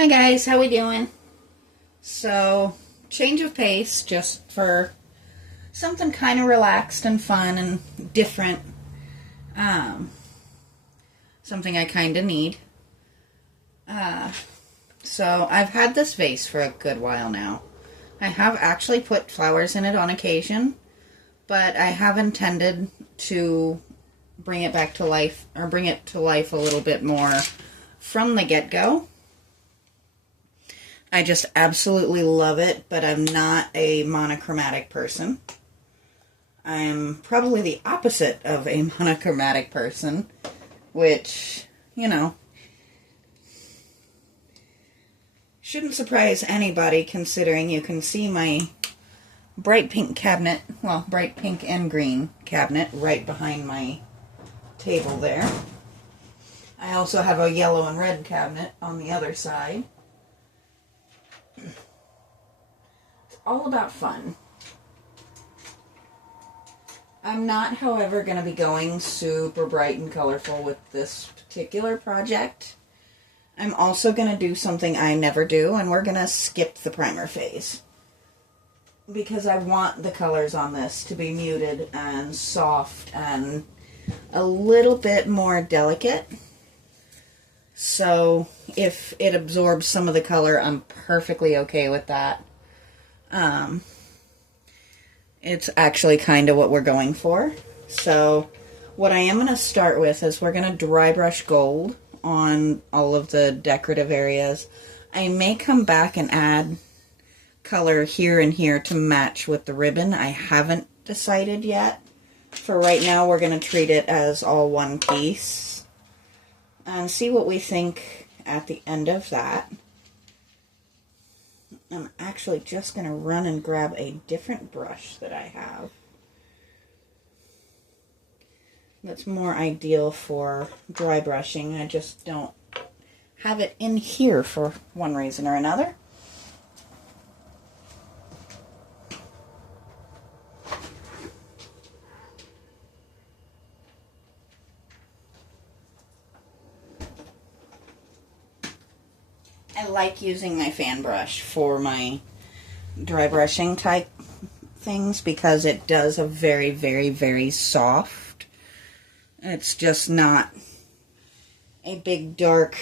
Hi guys, how we doing? So, change of pace just for something kind of relaxed and fun and different. Something I kind of need. So, I've had this vase for a good while now. I have actually put flowers in it on occasion, but I have intended to bring it back to life, or bring it to life a little bit more from the get-go. I just absolutely love it, but I'm not a monochromatic person. I'm probably the opposite of a monochromatic person, which, shouldn't surprise anybody considering you can see my bright pink cabinet, well, bright pink and green cabinet right behind my table there. I also have a yellow and red cabinet on the other side. It's all about fun. I'm not, however, going to be going super bright and colorful with this particular project. I'm also going to do something I never do, and we're going to skip the primer phase. Because I want the colors on this to be muted and soft and a little bit more delicate. So if it absorbs some of the color, I'm perfectly okay with that. It's actually kind of what we're going for. So what I am going to start with is we're going to dry brush gold on all of the decorative areas. I may come back and add color here and here to match with the ribbon. I haven't decided yet. For right now, we're going to treat it as all one piece and see what we think at the end of that. I'm actually just going to run and grab a different brush that I have that's more ideal for dry brushing. I just don't have it in here for one reason or another. I like using my fan brush for my dry brushing type things because it does a very, very, very soft. It's just not a big dark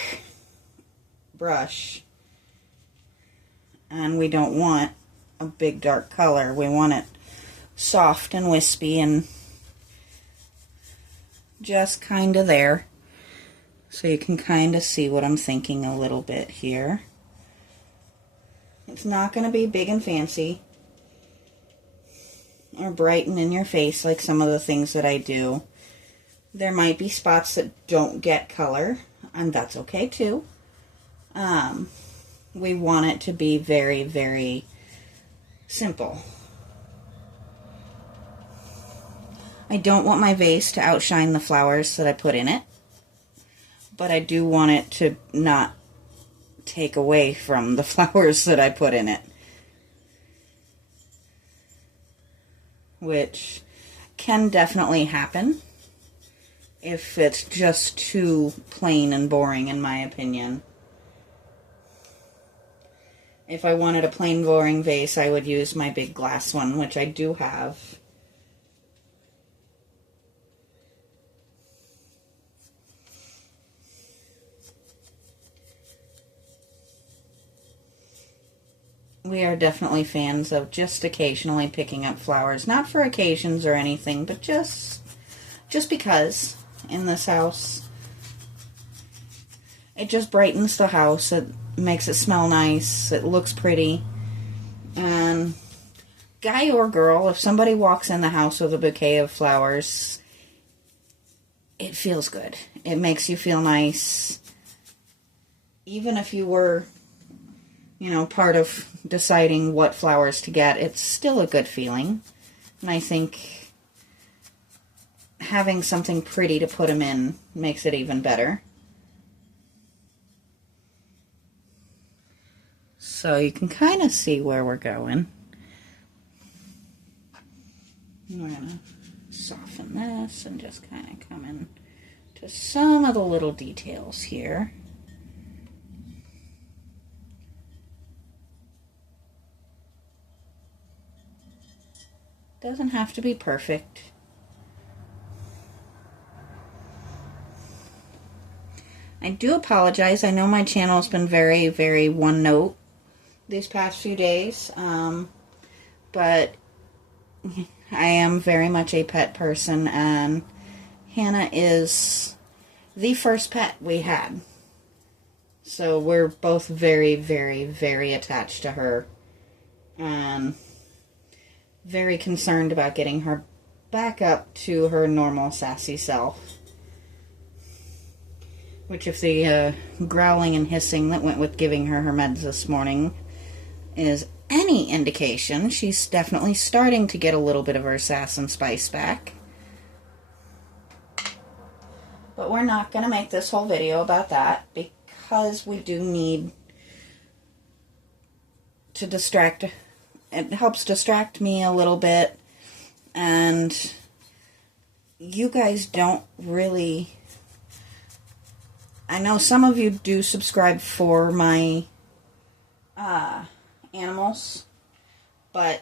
brush. And we don't want a big dark color. We want it soft and wispy and just kind of there. So you can kind of see what I'm thinking a little bit here. It's not going to be big and fancy or bright and in your face like some of the things that I do. There might be spots that don't get color, and that's okay too. We want it to be very, very simple. I don't want my vase to outshine the flowers that I put in it. But I do want it to not take away from the flowers that I put in it. Which can definitely happen if it's just too plain and boring, in my opinion. If I wanted a plain, boring vase, I would use my big glass one, which I do have. We are definitely fans of just occasionally picking up flowers. Not for occasions or anything, but just because in this house. It just brightens the house. It makes it smell nice. It looks pretty. And guy or girl, if somebody walks in the house with a bouquet of flowers, it feels good. It makes you feel nice. Even if you were part of deciding what flowers to get, it's still a good feeling. And I think having something pretty to put them in makes it even better. So you can kind of see where we're going. And we're going to soften this and just kind of come in to some of the little details here. Doesn't have to be perfect. I do apologize. I know my channel's been very, very one note these past few days, but I am very much a pet person, and Hannah is the first pet we had. So we're both very, very, very attached to her, and very concerned about getting her back up to her normal sassy self. Which, if the growling and hissing that went with giving her meds this morning is any indication, she's definitely starting to get a little bit of her sass and spice back. But we're not going to make this whole video about that, because we do need to distract. It helps distract me a little bit, and you guys don't really... I know some of you do subscribe for my animals, but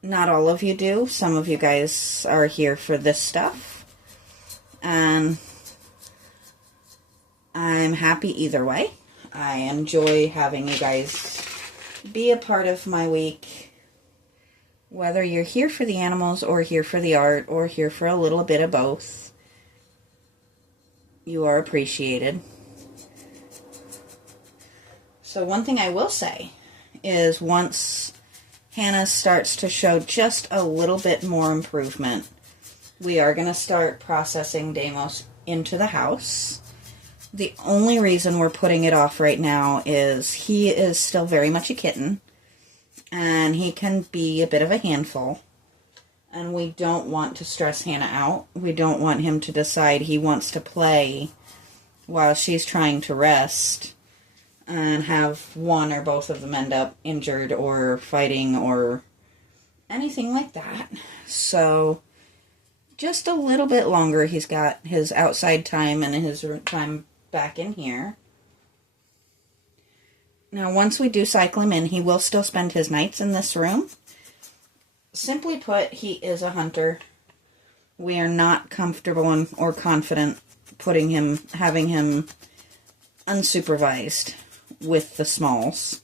not all of you do. Some of you guys are here for this stuff, and I'm happy either way. I enjoy having you guys be a part of my week, whether you're here for the animals or here for the art or here for a little bit of both. You are appreciated. So one thing I will say is, once Hannah starts to show just a little bit more improvement, we are going to start processing Deimos into the house. The only reason we're putting it off right now is he is still very much a kitten, and he can be a bit of a handful. And we don't want to stress Hannah out. We don't want him to decide he wants to play while she's trying to rest and have one or both of them end up injured or fighting or anything like that. So just a little bit longer. He's got his outside time and his time back in here. Now, once we do cycle him in, he will still spend his nights in this room. Simply put, he is a hunter. We are not comfortable or confident having him unsupervised with the smalls.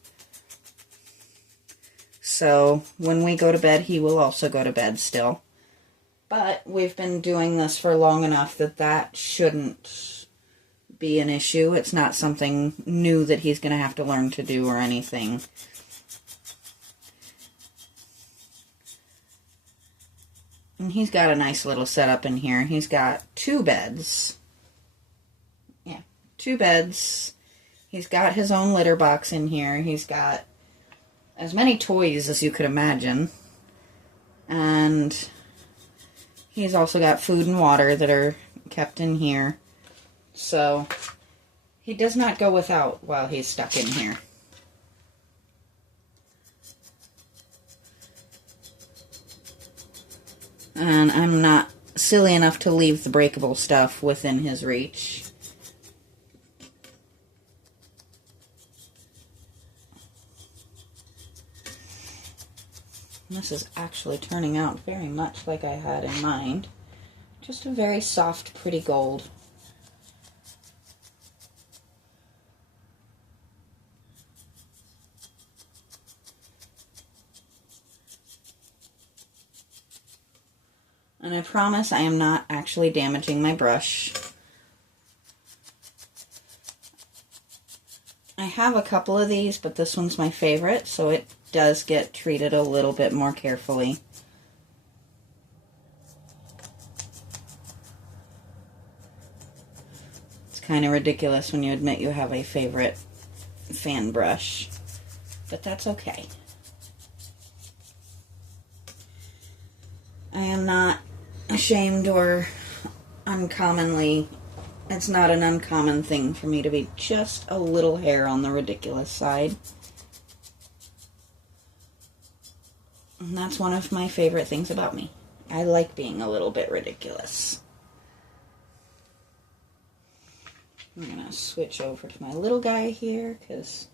So when we go to bed, he will also go to bed still. But we've been doing this for long enough that shouldn't be an issue. It's not something new that he's going to have to learn to do or anything. And he's got a nice little setup in here. He's got 2 beds. Yeah, 2 beds. He's got his own litter box in here. He's got as many toys as you could imagine. And he's also got food and water that are kept in here. So he does not go without while he's stuck in here. And I'm not silly enough to leave the breakable stuff within his reach. This is actually turning out very much like I had in mind. Just a very soft, pretty gold. And I promise I am not actually damaging my brush. I have a couple of these, but this one's my favorite, so it does get treated a little bit more carefully. It's kind of ridiculous when you admit you have a favorite fan brush, but that's okay. I am not ashamed or uncommonly, it's not an uncommon thing for me to be just a little hair on the ridiculous side. And that's one of my favorite things about me. I like being a little bit ridiculous. I'm going to switch over to my little guy here because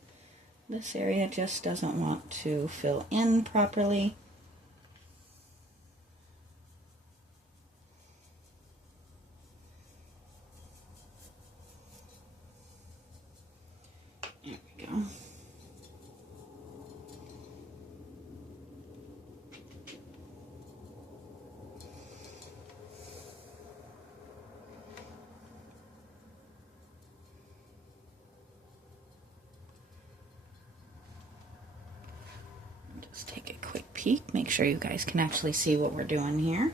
this area just doesn't want to fill in properly. Just take a quick peek, make sure you guys can actually see what we're doing here.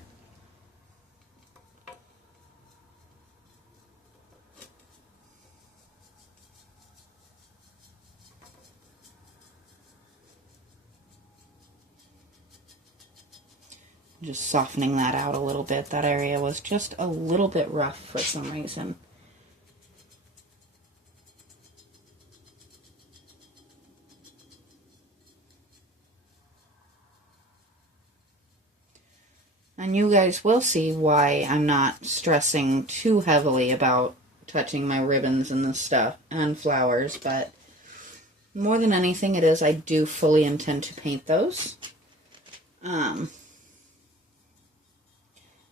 Just softening that out a little bit. That area was just a little bit rough for some reason. And you guys will see why I'm not stressing too heavily about touching my ribbons and this stuff and flowers, but more than anything it is I do fully intend to paint those.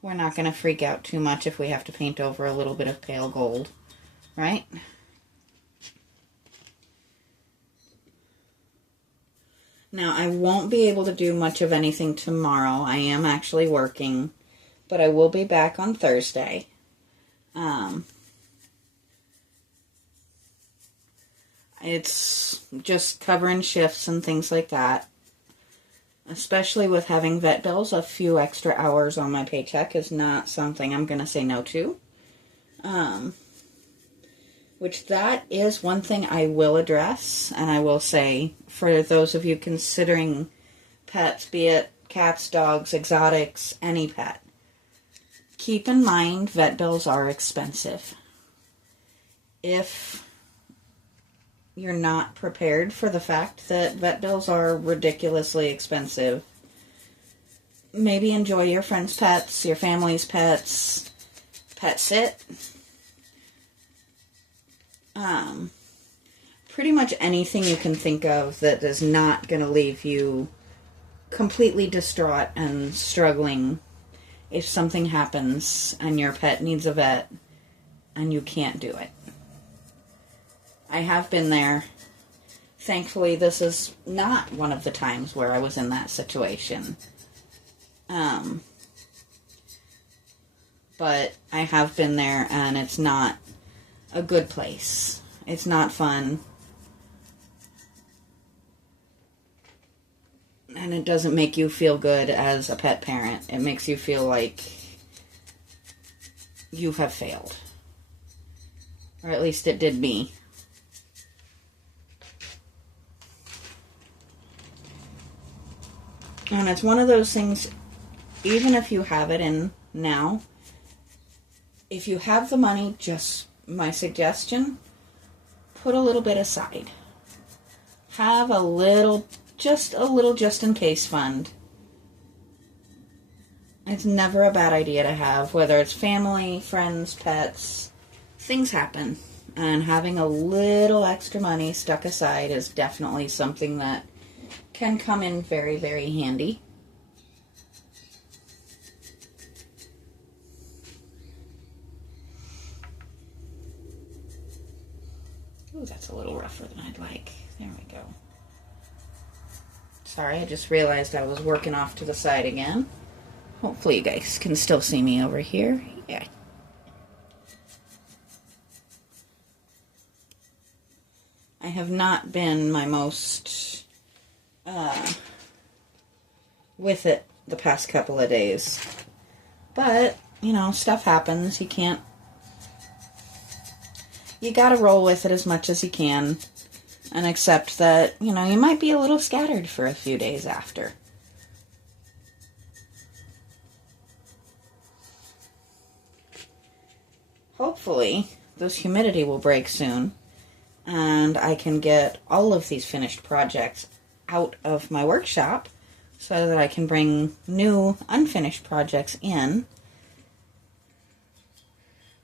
We're not going to freak out too much if we have to paint over a little bit of pale gold, right? Now, I won't be able to do much of anything tomorrow. I am actually working, but I will be back on Thursday. It's just covering shifts and things like that. Especially with having vet bills, a few extra hours on my paycheck is not something I'm going to say no to. Which that is one thing I will address, and I will say, for those of you considering pets, be it cats, dogs, exotics, any pet, keep in mind vet bills are expensive. If you're not prepared for the fact that vet bills are ridiculously expensive, maybe enjoy your friends' pets, your family's pets, pet sit. Pretty much anything you can think of that is not going to leave you completely distraught and struggling if something happens and your pet needs a vet and you can't do it. I have been there. Thankfully, this is not one of the times where I was in that situation. But I have been there, and it's not a good place. It's not fun. And it doesn't make you feel good as a pet parent. It makes you feel like you have failed. Or at least it did me. And it's one of those things, even if you have it in now, if you have the money, just my suggestion, put a little bit aside. Have a little just in case fund. It's never a bad idea to have, whether it's family, friends, pets. Things happen. And having a little extra money stuck aside is definitely something that can come in very, very handy. Ooh, that's a little rougher than I'd like. There we go. Sorry, I just realized I was working off to the side again. Hopefully you guys can still see me over here. Yeah. I have not been my most with it the past couple of days. But, you know, stuff happens. You gotta roll with it as much as you can and accept that, you know, you might be a little scattered for a few days after. Hopefully, this humidity will break soon and I can get all of these finished projects out of my workshop so that I can bring new unfinished projects in.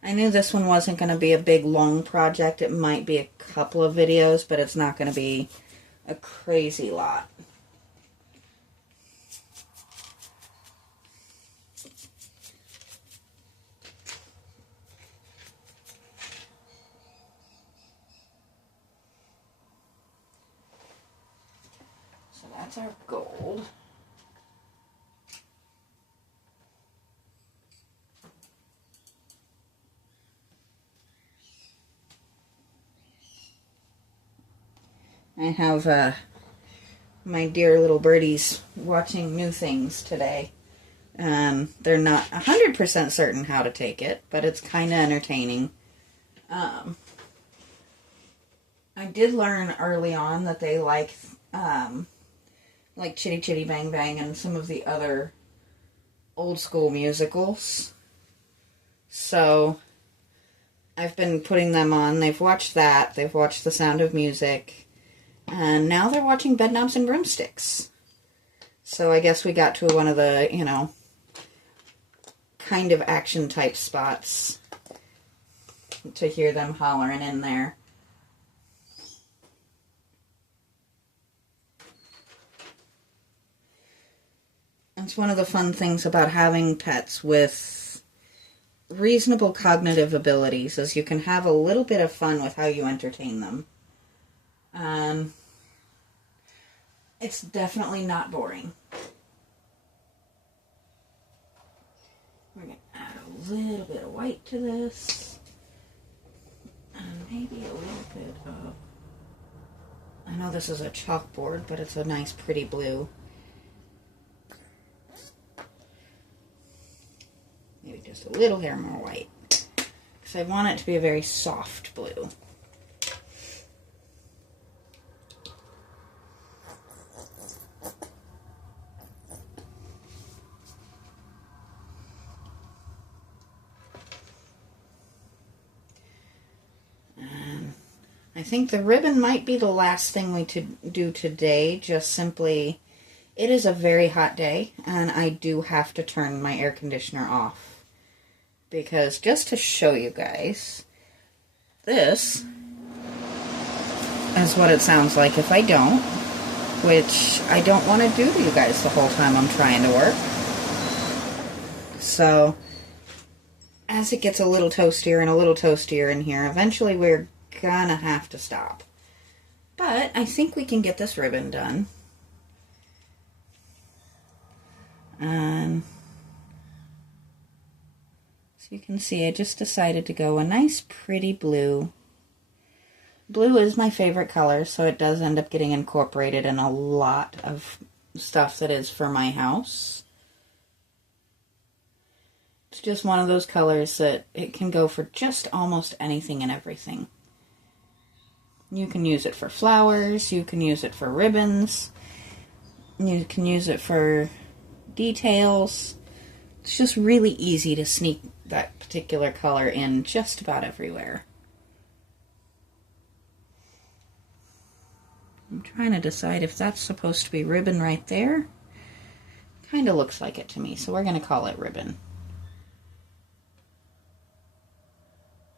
I knew this one wasn't going to be a big long project. It might be a couple of videos, but it's not going to be a crazy lot. So that's our gold. I have my dear little birdies watching new things today. They're not 100% certain how to take it, but it's kind of entertaining. I did learn early on that they like Chitty Chitty Bang Bang and some of the other old school musicals. So I've been putting them on. They've watched that. They've watched The Sound of Music. And now they're watching Bedknobs and Broomsticks. So I guess we got to one of the, kind of action type spots to hear them hollering in there. It's one of the fun things about having pets with reasonable cognitive abilities is you can have a little bit of fun with how you entertain them. It's definitely not boring. We're going to add a little bit of white to this. And maybe a little bit of... I know this is a chalkboard, but it's a nice pretty blue. Maybe just a little hair more white. Because I want it to be a very soft blue. I think the ribbon might be the last thing we do today, just simply, it is a very hot day, and I do have to turn my air conditioner off. Because, just to show you guys, this is what it sounds like if I don't, which I don't want to do to you guys the whole time I'm trying to work. So, as it gets a little toastier and a little toastier in here, eventually we're gonna have to stop. But I think we can get this ribbon done. So you can see I just decided to go a nice pretty blue. Blue is my favorite color, so it does end up getting incorporated in a lot of stuff that is for my house. It's just one of those colors that it can go for just almost anything and everything. You can use it for flowers, you can use it for ribbons, you can use it for details. It's just really easy to sneak that particular color in just about everywhere. I'm trying to decide if that's supposed to be ribbon right there. Kind of looks like it to me, so we're going to call it ribbon.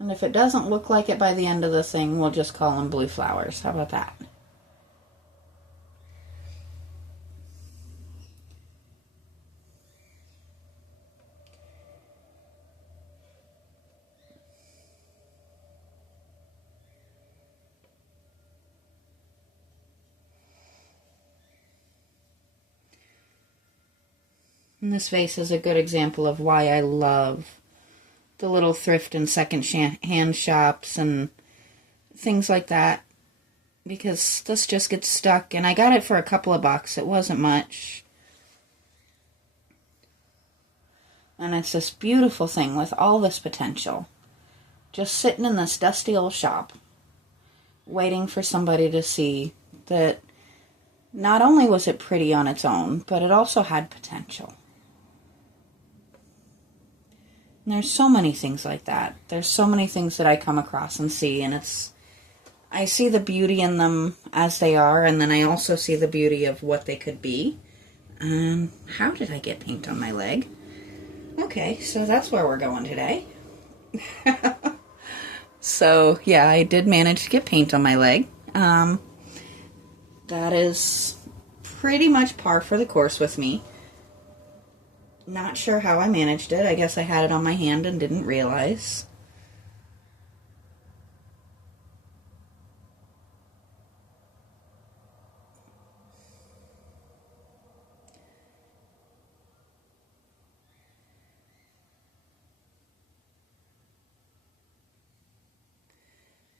And if it doesn't look like it by the end of the thing, we'll just call them blue flowers. How about that? And this vase is a good example of why I love the little thrift and second-hand shops and things like that, because this just gets stuck, and I got it for a couple of bucks. It wasn't much. And it's this beautiful thing with all this potential, just sitting in this dusty old shop, waiting for somebody to see that not only was it pretty on its own, but it also had potential. And there's so many things like that. There's so many things that I come across and see, and I see the beauty in them as they are, and then I also see the beauty of what they could be. How did I get paint on my leg? Okay, so that's where we're going today. So, yeah, I did manage to get paint on my leg. That is pretty much par for the course with me. Not sure how I managed it. I guess I had it on my hand and didn't realize.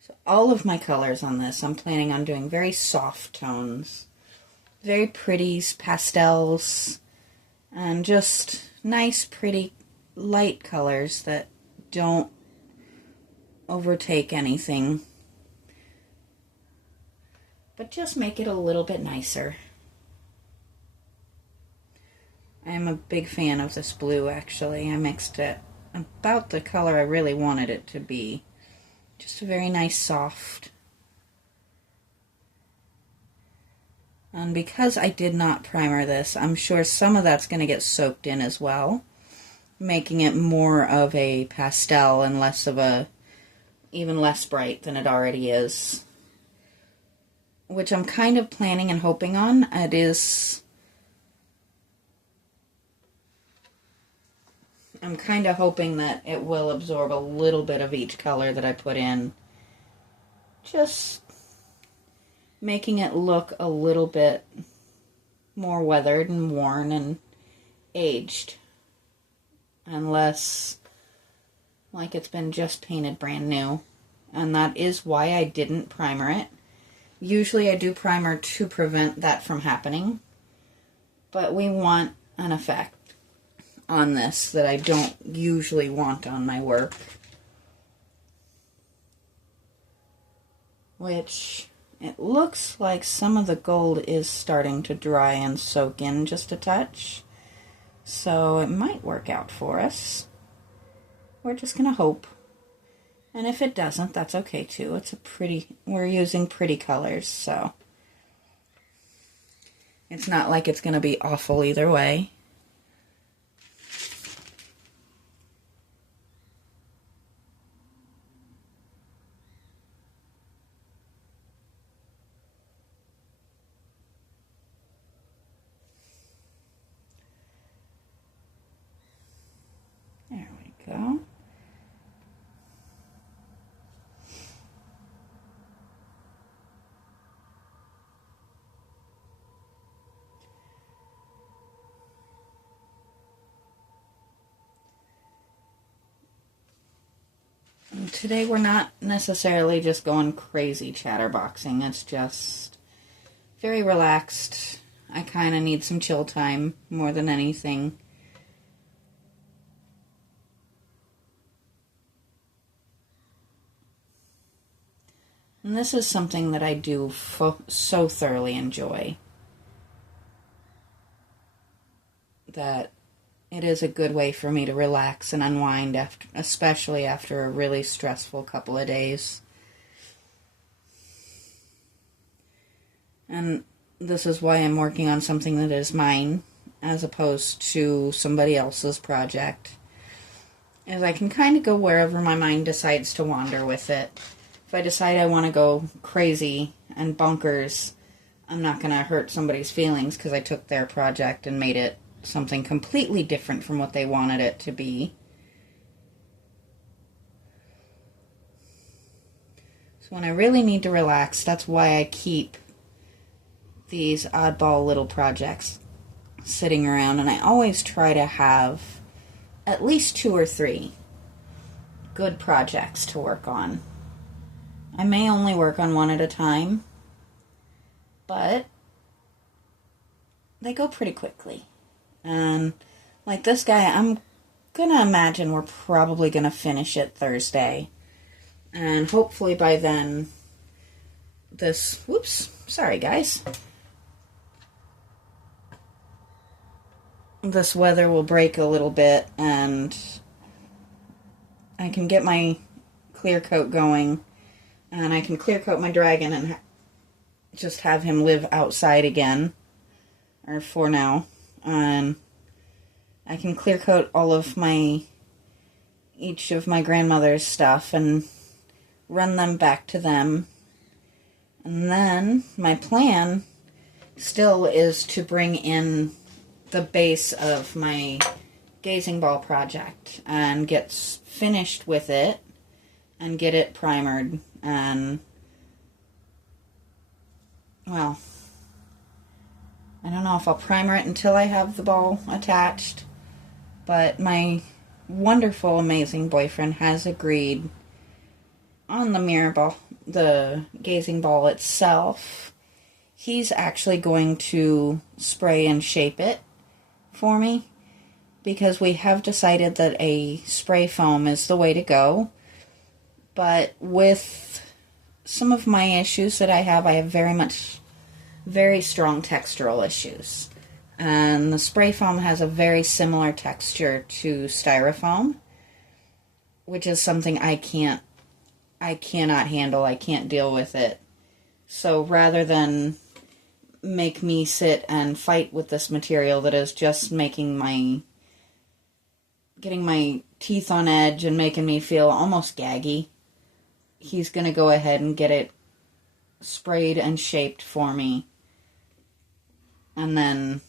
So all of my colors on this, I'm planning on doing very soft tones. very pretty pastels and just nice, pretty, light colors that don't overtake anything, but just make it a little bit nicer. I'm a big fan of this blue, actually. I mixed it about the color I really wanted it to be. Just a very nice soft. And because I did not primer this, I'm sure some of that's going to get soaked in as well, making it more of a pastel and less of a, even less bright than it already is. Which I'm kind of planning and hoping on. I'm kind of hoping that it will absorb a little bit of each color that I put in. Just making it look a little bit more weathered and worn and aged. And less like it's been just painted brand new. And that is why I didn't primer it. Usually I do primer to prevent that from happening. But we want an effect on this that I don't usually want on my work, which it looks like some of the gold is starting to dry and soak in just a touch, so it might work out for us. We're just gonna hope, and if it doesn't, that's okay too. We're using pretty colors, so it's not like it's gonna be awful either way. There we go. And today we're not necessarily just going crazy chatterboxing. It's just very relaxed. I kind of need some chill time more than anything. And this is something that I do so thoroughly enjoy, that it is a good way for me to relax and unwind, especially after a really stressful couple of days. And this is why I'm working on something that is mine, as opposed to somebody else's project, as I can kind of go wherever my mind decides to wander with it. If I decide I want to go crazy and bonkers, I'm not going to hurt somebody's feelings because I took their project and made it something completely different from what they wanted it to be. So when I really need to relax, that's why I keep these oddball little projects sitting around, and I always try to have at least 2 or 3 good projects to work on. I may only work on one at a time, but they go pretty quickly. And like this guy, I'm gonna imagine we're probably gonna finish it Thursday. And hopefully by then sorry guys. This weather will break a little bit and I can get my clear coat going. And I can clear coat my dragon and just have him live outside again. Or for now. And I can clear coat each of my grandmother's stuff and run them back to them. And then my plan still is to bring in the base of my gazing ball project and get finished with it and get it primered. And, well, I don't know if I'll primer it until I have the ball attached, but my wonderful, amazing boyfriend has agreed on the mirror ball, the gazing ball itself. he's actually going to spray and shape it for me, because we have decided that a spray foam is the way to go. But with some of my issues that I have very strong textural issues. And the spray foam has a very similar texture to styrofoam, which is something I cannot handle. I can't deal with it. So rather than make me sit and fight with this material that is just getting my teeth on edge and making me feel almost gaggy, he's going to go ahead and get it sprayed and shaped for me. And then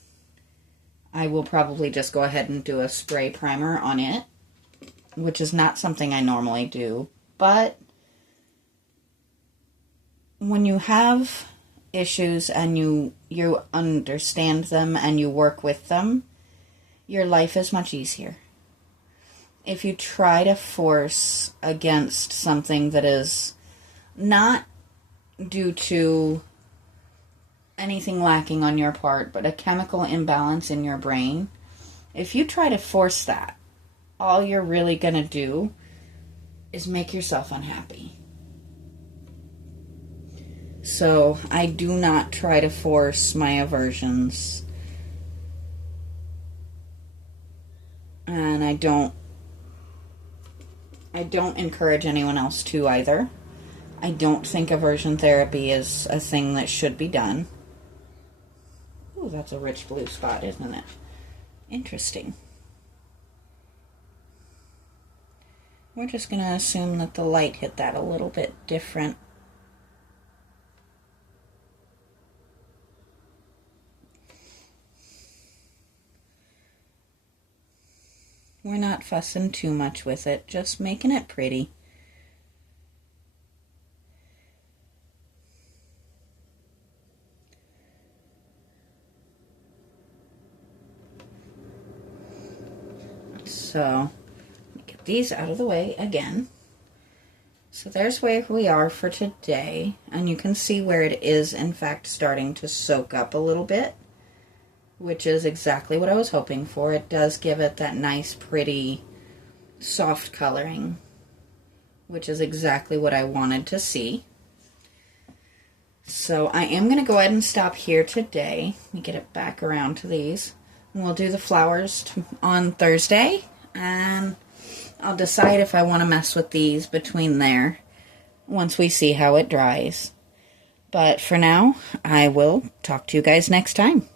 I will probably just go ahead and do a spray primer on it, which is not something I normally do. But when you have issues and you understand them and you work with them, your life is much easier. If you try to force against something that is not due to anything lacking on your part, but a chemical imbalance in your brain, if you try to force that, all you're really going to do is make yourself unhappy. So I do not try to force my aversions. And I don't encourage anyone else to either. I don't think aversion therapy is a thing that should be done. Ooh, that's a rich blue spot, isn't it? Interesting. We're just going to assume that the light hit that a little bit different. We're not fussing too much with it, just making it pretty. So, get these out of the way again. So there's where we are for today, and you can see where it is in fact starting to soak up a little bit, which is exactly what I was hoping for. It does give it that nice, pretty, soft coloring, which is exactly what I wanted to see. So I am going to go ahead and stop here today. Let me get it back around to these. And we'll do the flowers on Thursday, and I'll decide if I want to mess with these between there once we see how it dries. But for now, I will talk to you guys next time.